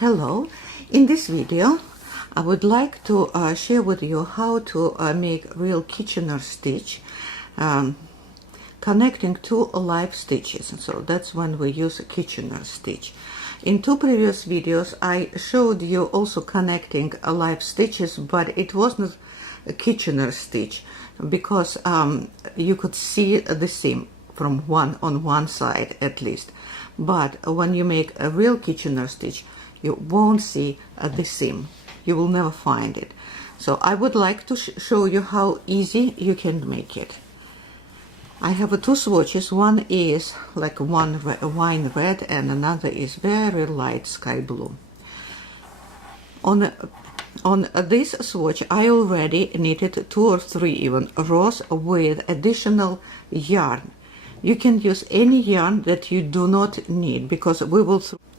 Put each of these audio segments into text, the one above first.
Hello, in this video I would like to share with you how to make real Kitchener stitch connecting two live stitches. So that's when we use a Kitchener stitch. In two previous videos I showed you also connecting live stitches, but it wasn't a Kitchener stitch because you could see the seam from on one side at least. But when you make a real Kitchener stitch, you won't see the seam. You will never find it. So I would like to show you how easy you can make it. I have two swatches. One is like wine red and another is very light sky blue. On this swatch I already knitted 2 or 3 even rows with additional yarn. You can use any yarn that you do not need because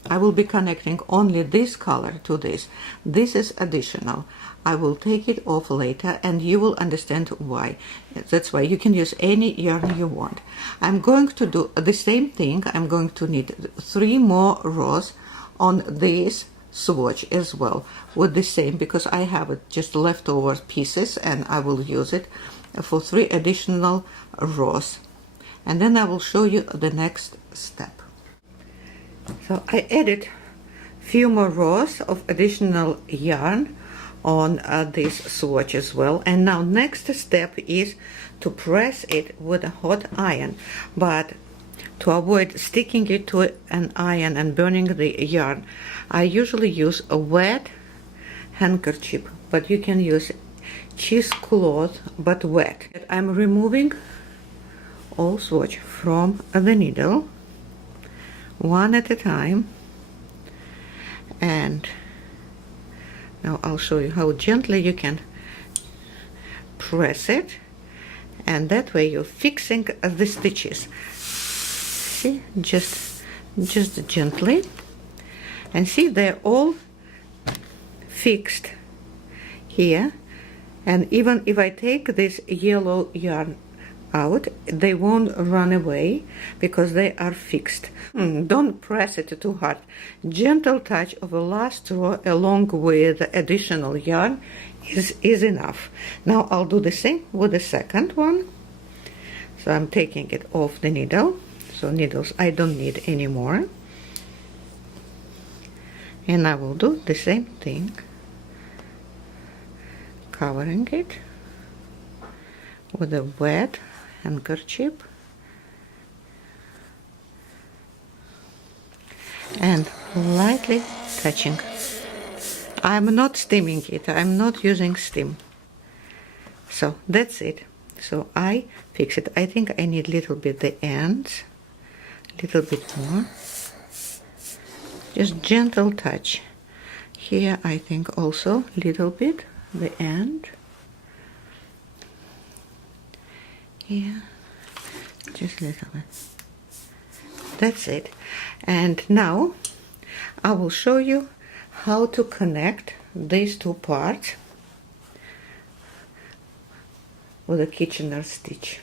I will be connecting only this color to this. This is additional. I will take it off later and you will understand why. That's why you can use any yarn you want. I'm going to do the same thing. I'm going to knit 3 more rows on this swatch as well with the same, because I have just leftover pieces and I will use it for 3 additional rows. And then I will show you the next step. So I added few more rows of additional yarn on this swatch as well. And now next step is to press it with a hot iron. But to avoid sticking it to an iron and burning the yarn, I usually use a wet handkerchief, but you can use cheesecloth but wet. I'm removing all swatch from the needle one at a time, and now I'll show you how gently you can press it, and that way you're fixing the stitches. See, just gently, and see they're all fixed here. And even if I take this yellow yarn out, they won't run away because they are fixed. Don't press it too hard. Gentle touch of the last row along with additional yarn is enough. Now I'll do the same with the second one. So I'm taking it off the needle. So needles I don't need anymore. And I will do the same thing, covering it with a wet handkerchief and lightly touching. I'm not steaming it, I'm not using steam. So that's it. So I fix it. I think I need a little bit the ends, little bit more, just gentle touch here. I think also little bit the end here, just a little bit. That's it. And now I will show you how to connect these two parts with a Kitchener stitch.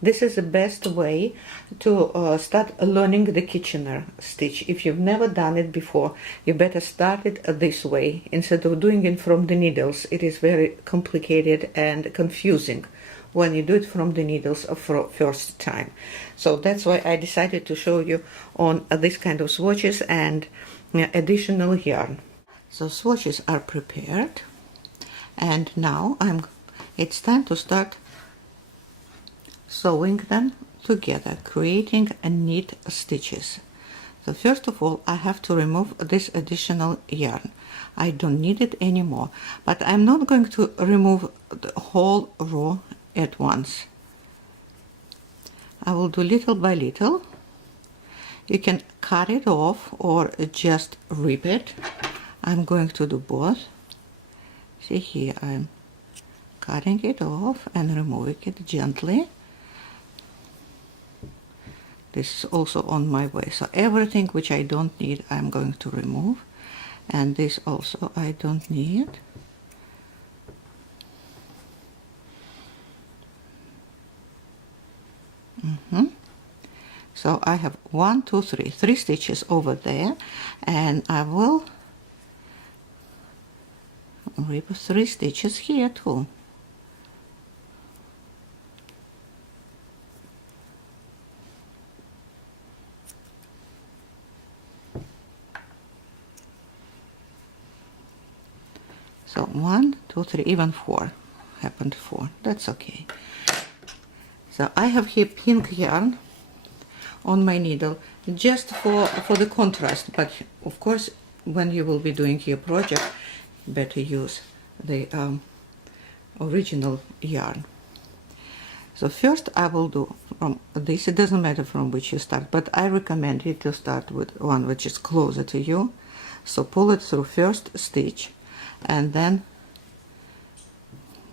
This is the best way to start learning the Kitchener stitch. If you've never done it before, you better start it this way instead of doing it from the needles. It is very complicated and confusing when you do it from the needles for first time. So that's why I decided to show you on this kind of swatches and additional yarn. So swatches are prepared, and now it's time to start sewing them together, creating a neat stitches. So first of all I have to remove this additional yarn. I don't need it anymore, but I'm not going to remove the whole row at once. I will do little by little. You can cut it off or just rip it. I'm going to do both. See here, I'm cutting it off and removing it gently. This is also on my way. So everything which I don't need I'm going to remove, and this also I don't need. So I have 1, 2, 3, 3 stitches over there, and I will rip 3 stitches here too. So 1, 2, 3, even 4 happened 4. That's okay. So I have here pink yarn on my needle just for the contrast, but of course when you will be doing your project, better use the original yarn. So first I will do from this, it doesn't matter from which you start, but I recommend you to start with one which is closer to you. So pull it through first stitch and then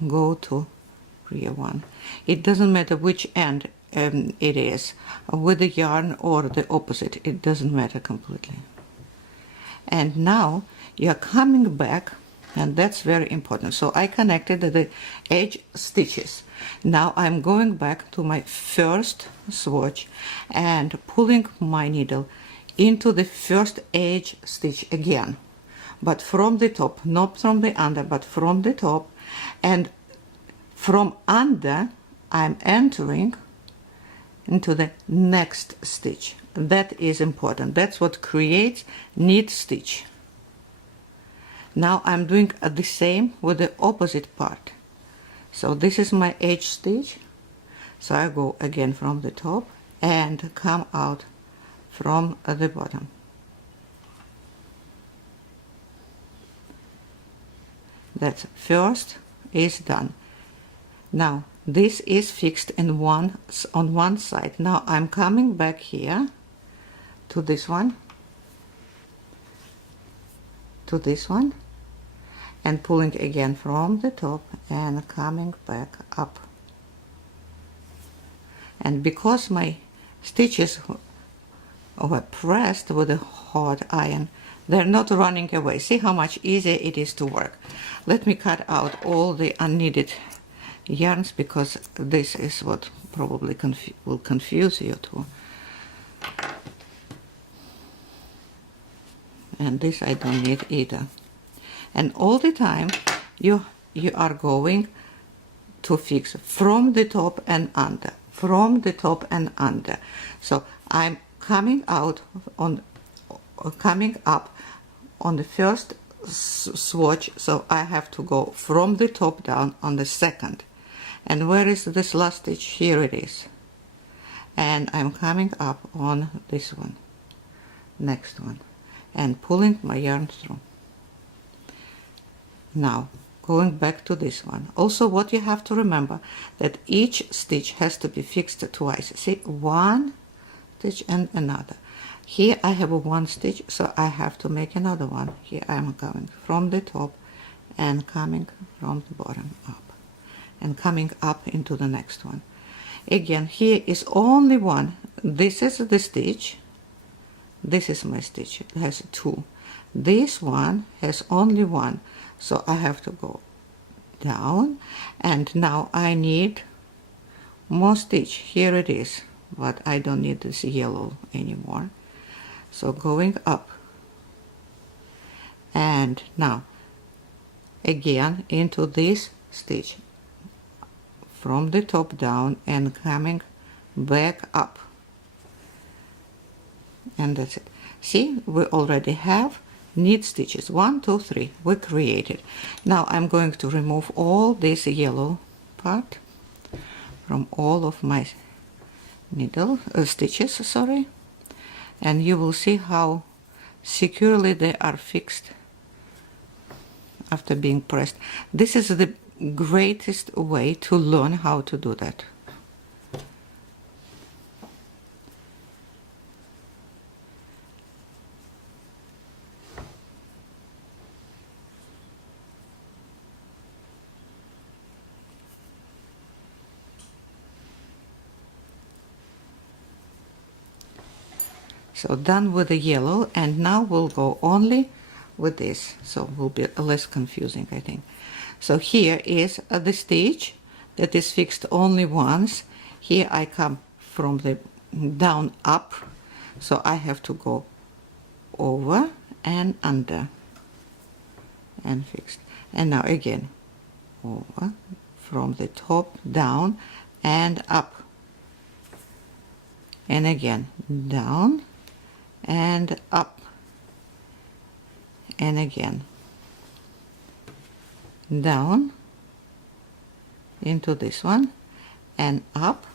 go to rear one. It doesn't matter which end it is, with the yarn or the opposite, it doesn't matter completely. And now you're coming back, and that's very important. So I connected the edge stitches. Now I'm going back to my first swatch and pulling my needle into the first edge stitch again, but from the top, not from the under, but from the top. And from under I'm entering into the next stitch. That is important. That's what creates knit stitch. Now I'm doing the same with the opposite part. So this is my edge stitch. So I go again from the top and come out from the bottom. That's first is done. Now this is fixed in on one side. Now I'm coming back here to this one, to this one, and pulling again from the top and coming back up. And because my stitches were pressed with a hot iron, they're not running away. See how much easier it is to work. Let me cut out all the unneeded yarns, because this is what probably will confuse you too. And this I don't need either. And all the time you are going to fix from the top and under, from the top and under. So I'm coming out on, coming up on the first swatch, so I have to go from the top down on the second. And where is this last stitch? Here it is. And I'm coming up on this one, next one, and pulling my yarn through. Now going back to this one. Also, what you have to remember, that each stitch has to be fixed twice. See, one stitch and another. Here I have a one stitch, so I have to make another one. Here I am coming from the top and coming from the bottom up, and coming up into the next one. Again, here is only one. This is the stitch. This is my stitch. It has two. This one has only one. So I have to go down, and now I need more stitch. Here it is, but I don't need this yellow anymore. So going up, and now again into this stitch from the top down and coming back up, and that's it. See, we already have knit stitches. 1, 2, 3 we created. Now I'm going to remove all this yellow part from all of my needle stitches, sorry, and you will see how securely they are fixed after being pressed. This is the greatest way to learn how to do that. So done with the yellow, and now we'll go only with this, so will be less confusing, I think. So here is the stitch that is fixed only once. Here I come from the down up, so I have to go over and under and fixed. And now again, over from the top down and up, and again down and up, and again down into this one and up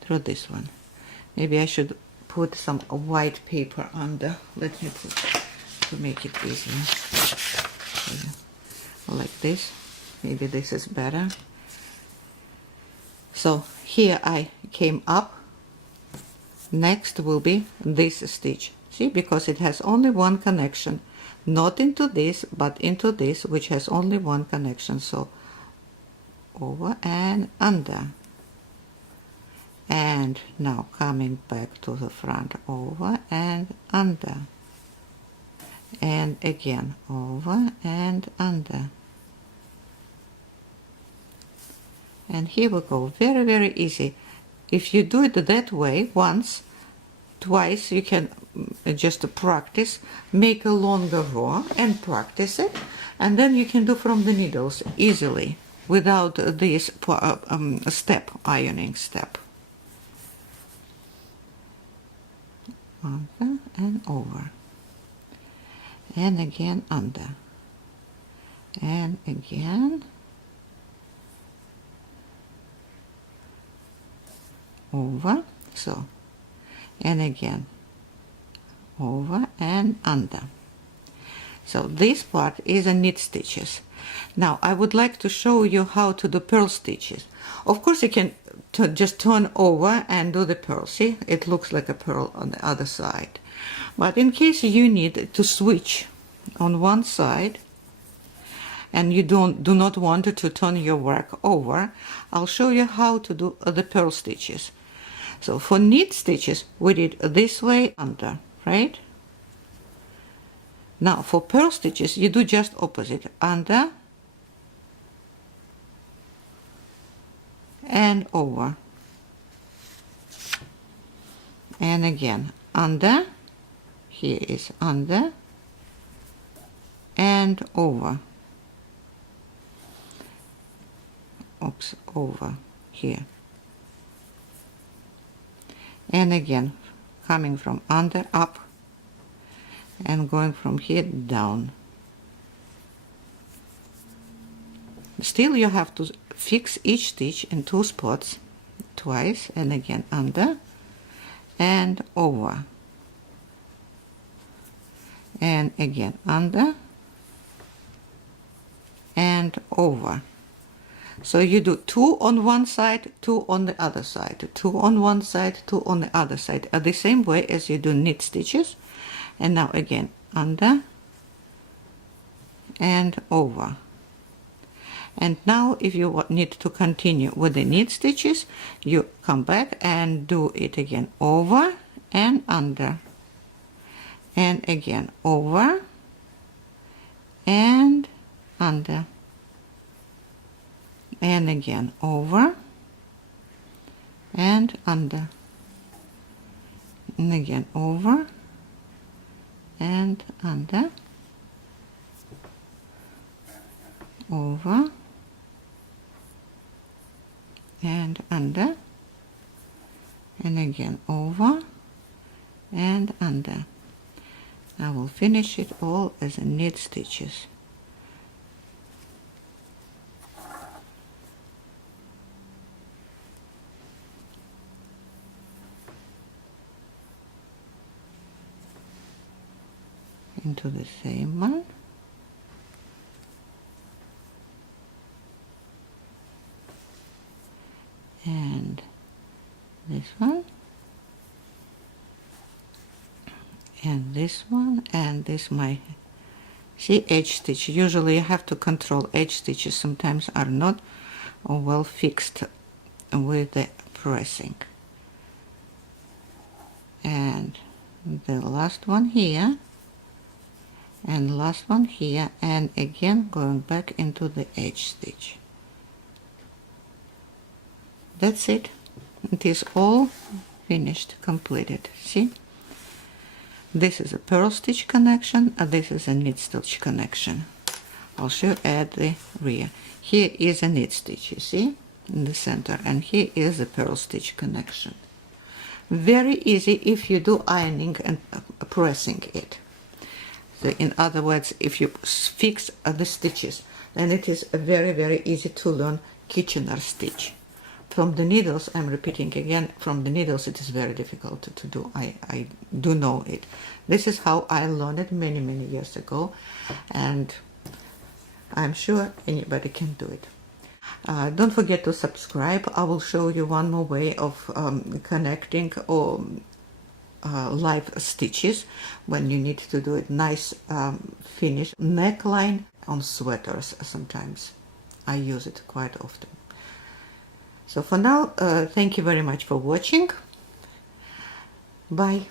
through this one. Maybe I should put some white paper under. Let me put to make it easier. Like this. Maybe this is better. So here I came up. Next will be this stitch. See, because it has only one connection. Not into this, but into this, which has only one connection. So over and under. And now coming back to the front, over and under. And again, over and under. And here we go, very, very easy. If you do it that way once, twice, you can just practice, make a longer row and practice it, and then you can do from the needles easily without this step, ironing step. Under and over, and again under, and again over, so, and again over and under. So this part is a knit stitches. Now I would like to show you how to do purl stitches. Of course you can just turn over and do the purl. See, it looks like a purl on the other side. But in case you need to switch on one side and you do not want to turn your work over, I'll show you how to do the purl stitches. So for knit stitches we did this way under, right? Now for purl stitches you do just opposite, under and over, and again under, here is under and over, oops, over here, and again coming from under up and going from here down. Still you have to fix each stitch in two spots twice, and again under and over, and again under and over. So you do 2 on one side, 2 on the other side, 2 on one side, 2 on the other side, the same way as you do knit stitches. And now again under and over. And now if you need to continue with the knit stitches, you come back and do it again, over and under, and again over and under, and again over and under, and again over and under, over and under, and again over and under. I will finish it all as a knit stitches. Into the same one, and this one, and this one, and this my, see, edge stitch. Usually you have to control edge stitches, sometimes are not well fixed with the pressing. And the last one here, and last one here, and again going back into the edge stitch. That's it. It is all finished, completed. See? This is a purl stitch connection, and this is a knit stitch connection. I'll show you at the rear. Here is a knit stitch, you see, in the center, and here is a purl stitch connection. Very easy if you do ironing and pressing it. So in other words, if you fix the stitches, then it is very, very easy to learn Kitchener stitch. From the needles, I'm repeating again, from the needles it is very difficult to do. I do know it. This is how I learned it many, many years ago, and I'm sure anybody can do it. Don't forget to subscribe. I will show you one more way of connecting or live stitches when you need to do it nice finish neckline on sweaters. Sometimes I use it quite often. So for now, thank you very much for watching. Bye.